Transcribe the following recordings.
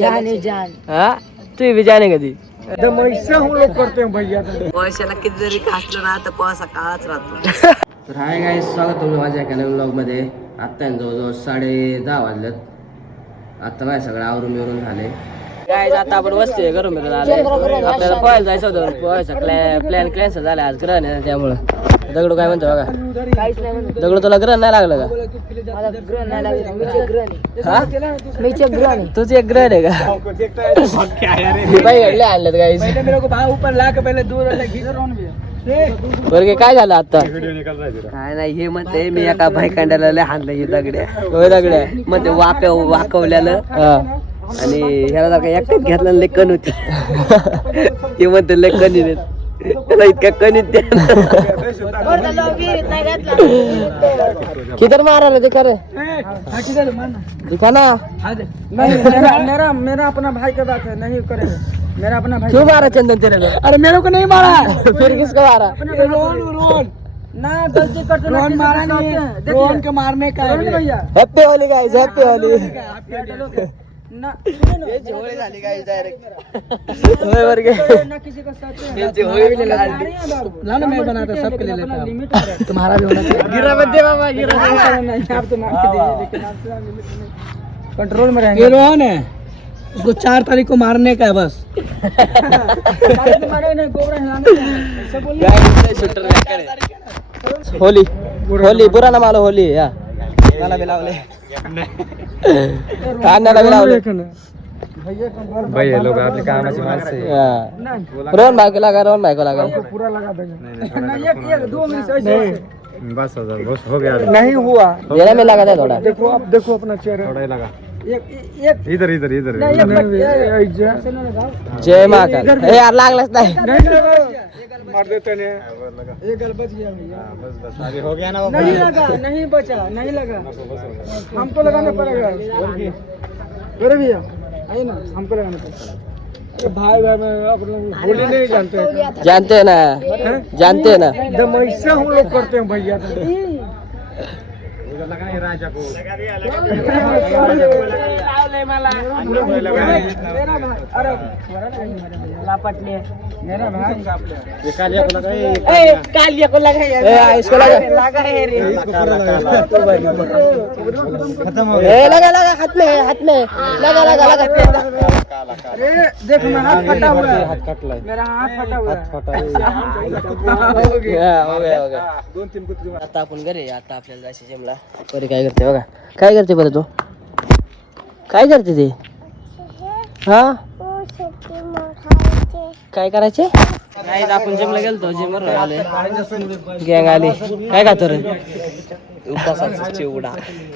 हाँ तू भी जाने कधी हम लोग करते हैं भैया पैशाला किती जरी खासलं ना तर पैसा काळाच राहतो. तर हाय गाईस, स्वागत तुम्ही माझ्या कॅनल ब्लॉग मध्ये. आत्ता जवळजवळ 10:30 वाजलेत. आता माझ्या सगळं आवरून बिवरून झाले गाईस. आता आपण बसतोय गरम आले, आपल्याला पळायला जायचं होतं. पळायचा प्लॅन कॅन्सल झाला. आज ग्रहण आहे त्यामुळं. दगडू काय म्हणतो बघा? दगडू तुला ग्रहण नाही लागलं का? तुझे एक ग्रहण आहे का? बाई घडले आणलेत गाईस. बरं काय झालं आता? काय नाही, हे म्हणते मी एका भाईकांड्याला लय हाणलं हे दगड्या. दगड्या म्हणते वाकवल्यानं आणि ह्याला जर का एकट्यात घेतलं लय कण होती. ते म्हणते लय कणी देत त्याला इतक्या कणीत द्या. किधर मारा ते करे दिखा ना. मेरा अपना भाई का बात है, नहीं करेंगे. मेरा अपना भाई. क्यों मारा चंदन तेरे को? अरे मेरे को नहीं मारा. फिर किसको मारा? रोन ना गलती करते. रोन मारा नहीं, रोन के मारने का है भैया. Happy Holy guys, happy Holy. ना ये झोले झाली गाइस डायरेक्ट. होय वर गे ना किसी का साथ है. ये होली लाना मैं बनाता सबके लिए लेता हूं. तुम्हारा भी होना चाहिए. गिरा मत दे बाबा, गिरा नहीं. आप तो मार के दे, लेकिन आपसे लिमिट नहीं. कंट्रोल में रहेंगे. ये रोन है, उसको 4 तारीख को मारने का है बस. मारे ना गोबरा हिलाने ऐसे बोल गाइस. शूटर नहीं करे. होली होली बुरा ना मानो. होली या गाना भी लावले, कानाला भी लावले. भाई लोग आपले कामाची माणसं आहे. रोहन भाई को लगा, रोहन भाई को लगा. पूरा लगा देंगे ना. एक 2 मिनट ऐसे बस बस हो गया. नहीं हुआ. देना में लगा था थोड़ा. देखो आप, देखो अपना चेहरा. थोड़ा ही लगा. एक इधर इधर इधर जय महाकाल. ए यार लागलाच नाही. मार देते ने. एक गल बच गया भैया. बस बस अभी हो गया ना. वो नहीं लगा, नहीं बचा, नहीं लगा. हमको लगाना पड़ेगा. अरे भैया आइए ना, हमको लगाना पड़ेगा. भाई भाई में आप लोग होली नहीं जानते हैं. जानते हैं ना, जानते हैं ना. एकदम ऐसे हम लोग करते हैं भैया. लगा राजा को. मेरा भाई. अरे लापटने मेरा भाई. ये कालिया को लगा. कालिया को लगा. ए इसको लगा. लगा है रे. खत्म हो ए लगा लगा हाथ में लगा लगा लगा. अरे देख मेरा हाथ फटा हुआ है. हाथ कट ला. मेरा हाथ फटा हुआ है. हो गया. 2-3 कुत्ते. आता आपण घरी. आता आपल्याला जायचं जिमला. बरे काय करते बघा. काय करते बरं तू? काय करते ते? हा काय करायचे? नाही आपण जिमला गेलतो. जिमवर आले, गँग आली. काय खातो रे? उपासाचा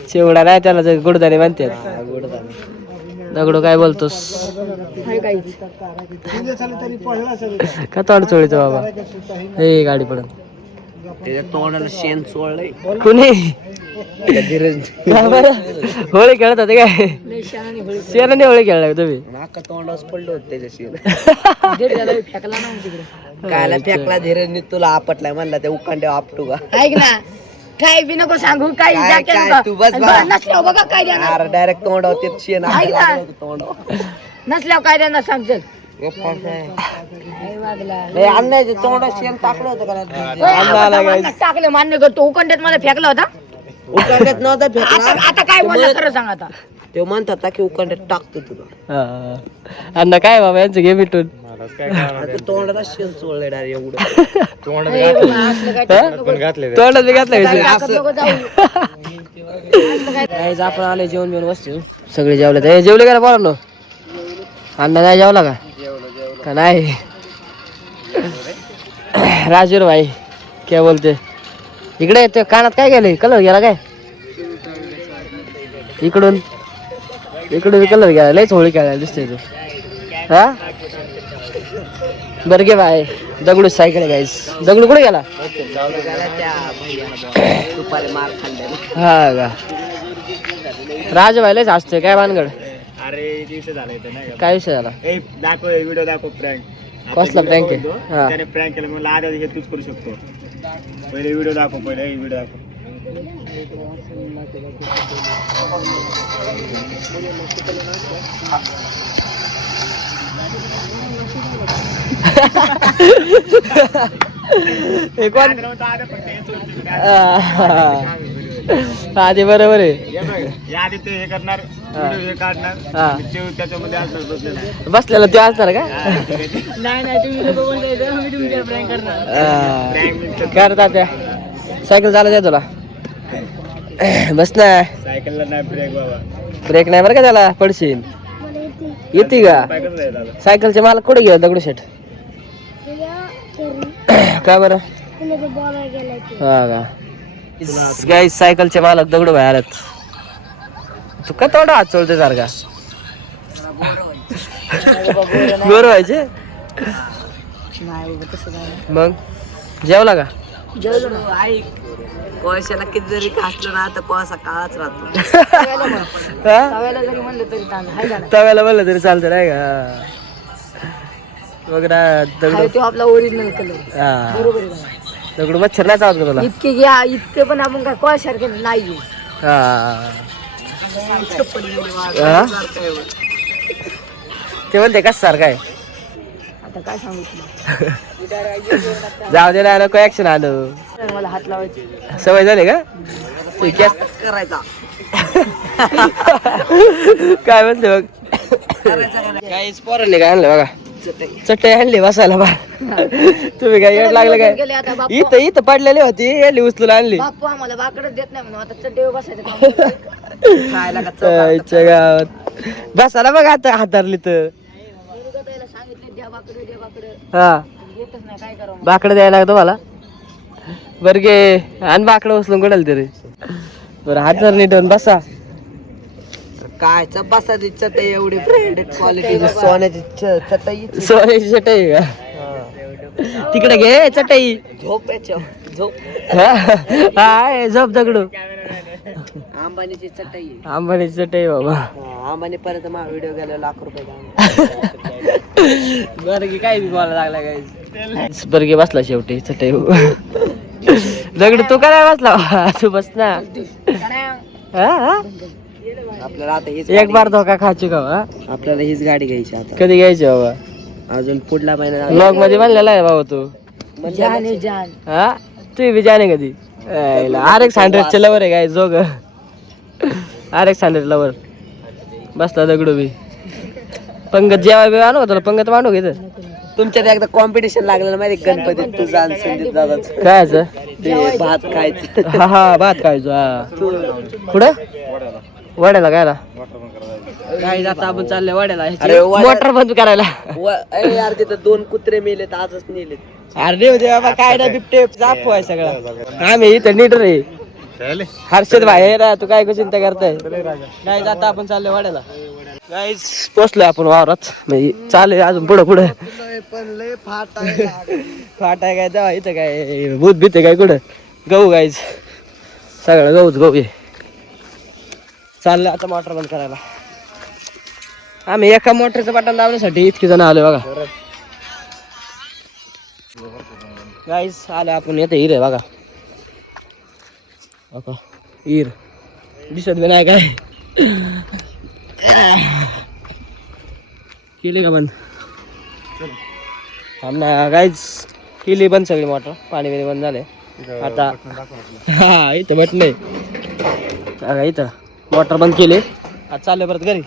चिवडा नाही, त्याला गुडदाणे म्हणते. दगडू काय बोलतोस? का तोंड चोळीचं बाबा? हे गाडी पडून त्याच्या तोंडाला शेण चोळलंय. कुणी? होळी खेळत होते काय? शेणाने होळी खेळला तुम्ही? तोंडावर पडलो होत त्याच्या शेण. कायला फेकला धीरेने तुला आपटलाय म्हणला त्या उकांड्या आपटू का? ऐक ना, काय बी नको सांगू. काय तू बस नसल्यावर बघा काय देणार. डायरेक्ट तोंडावर ते शेण ऐक ना. तोंडावर. नसल्यावर काय देणार सांग. चल अन्नायचं तोंडात शेण टाकलं होतं का? टाकले मान्य करतो. उकंड्यात मला फेकला होता. उकांड्यात नव्हता फेकला. आता काय बोलला खरं सांग. आता ते म्हणतात ना की उकांड्यात टाकतो तुला. अण्णा काय बाबा यांचं घे मिटून. तोंडाला शेण चोळले डायरेक्ट एवढं. तोंडात तोंडात घातले. काय आपण आले जेवण बिवून बसतो. सगळे जेवले. जेवले का बोला? अण्णा नाही जेवला का नाही? राजूर भाई काय बोलते? इकडे ते कानात काय गेले? कलर गेला काय? इकडून कलर गेला. लयच होळी खेळायला दिसते तू. हा बरं घे बाय. दगडू सायकल आहे गाईस. दगडू कुठे गेला? दुपारी मार खाल्ले. हा का? राजू भाई लयच असते. काय भानगड? अरे दिवस झाले नाही. काय विषय झाला? दाखव व्हिडिओ दाखव. प्रँक कसला प्रँक आहे? त्याने प्रँक केला. मला आधी हे तूच करू शकतो. पहिले व्हिडिओ दाखव. हे कोण आधी बरोबर आहे या आधी ते हे करणार video हे काढणार हा. ते त्याच्यामध्ये असणार बसलेला. बसलेला तो असणार का नाही तुम्ही बघून जायचं मी तुमच्या प्रँक करणार करता त्या सायकल चालत आहे तुला बस ना सायकलला नाही ब्रेक बाबा. ब्रेक नाही बरं का त्याला पडशील येते का काय करत दादा? सायकलचे मला कुठे घेऊ दगडूशेठ का बरं हा का गाई सायकलचे मालक दगडू भाई आलात तू का तोडा हात चोळते सारखा गोर व्हायचे मग जेवला का कोळशाला किती जरी खासलं ना तर कोळसा काळाच राहतो. हा? तव्याला जरी म्हणलं तरी ताण हाय का नाही? तव्याला म्हणलं तरी चालतं नाही का बघ ना दगडू हाय तो आपला ओरिजिनल कलर हा बरोबर आहे का? दगडू मच्छर नाही चावत का तुला इतके घ्या इतके पण आपण काय कोळ्यासारखे नाही घेऊ. हा हा? ते म्हणते कस सारखं आहे आता काय सांगू तुला जाऊ दे ना नको ऍक्शन आणू मला हात लावायचे सवय झाली का ठीक आहे. करायचा काय म्हणते मग काहीच पोरांनी काय आणलं बघा चटई आणली बसायला बा तुम्ही काय येड लागलं गेले काय आता बापू इथं इथं पडलेली होती याली उचलून आणली बापू आम्हाला बाकडच देत नाही म्हणून आता चड्डीवर बसायचं काम करतोय. खायला का चौकात आईच्या गावात बसायला बघा आता हातारली तर मुलगा त्याला सांगितले द्या बाकडे हा येतच नाही काय करावं मग. बाकडं द्यायला लागतं मला बरं गे आणि बाकडं उचलून कुठल तरी बरं हात जर नीट होऊन बसा काय बसाची चटई एवढी ब्रँडेड क्वालिटी सोन्याची चटई सोन्याची चटई आहे का तिकडे घे चटई झोप याच्या झोप हाय झोप दगडू अंबानीची चटई आंबानीची चटई बाबा अंबानी परत मग व्हिडिओ गेला लाख रुपये बरं की काय बोलायला लागला काय बरं की बसला शेवटी चटई दगडू तू काय बसला तू बस ना हा, हा? आपल्याला आता हीच एक बार धोका खायची का हा? आपल्याला हीच गाडी घ्यायची आता कधी घ्यायची बाबा अजून पुढला महिना ब्लॉग मध्ये म्हणलेला आहे बाबा तू जान आहे जान हा तू बी जाणे कधी RX-100 चे लवर आहे काय जोग RX-100 लवर बसला दगडू बी पंगत जेव्हा बी आणू का तुला पंगत मांडू घेत तुमच्यात एकदा कॉम्पिटिशन लागलेलं माहिती गणपतीत तुझा आणि संदीप दादाच काय ते भात खायचं हा हा भात खायचो हा कुठं वड्याला कायला काय जाता आपण चालले वड्याला अरे वड्या- मोटर बंद करायला अरे यार तिथं 2 कुत्रे मेलेत आजच नेलेत अरे देव देवा बा, काय ना बिबटे जाप आहे सगळं आम्ही इथं नीट रे हर्षद भाई आहे ना तू काय चिंता करताय नाही जाता आपण चाललोय वाड्याला गाईज पोचलोय आपण वावरात म्हणजे चालू अजून पुढं पुढं फाट आहे काय तेव्हा इथं काय भूत भीत काय कुठं गहू गाईज सगळं गहूच गहू आहे चाललंय आता मोटर बंद करायला आम्ही एका मोटरचं बटन दाबण्यासाठी इतकी जण आलोय बघा गाईस आले आपण येते हिर आहे बघा हिर दिसत बी नाही काय केली का बंद थांब ना गाईज केली बंद सगळी मोटर पाणी बिणी बंद झाले आता हा इथं बटन आहे इथं मोटर बंद केली आता चालले परत घरी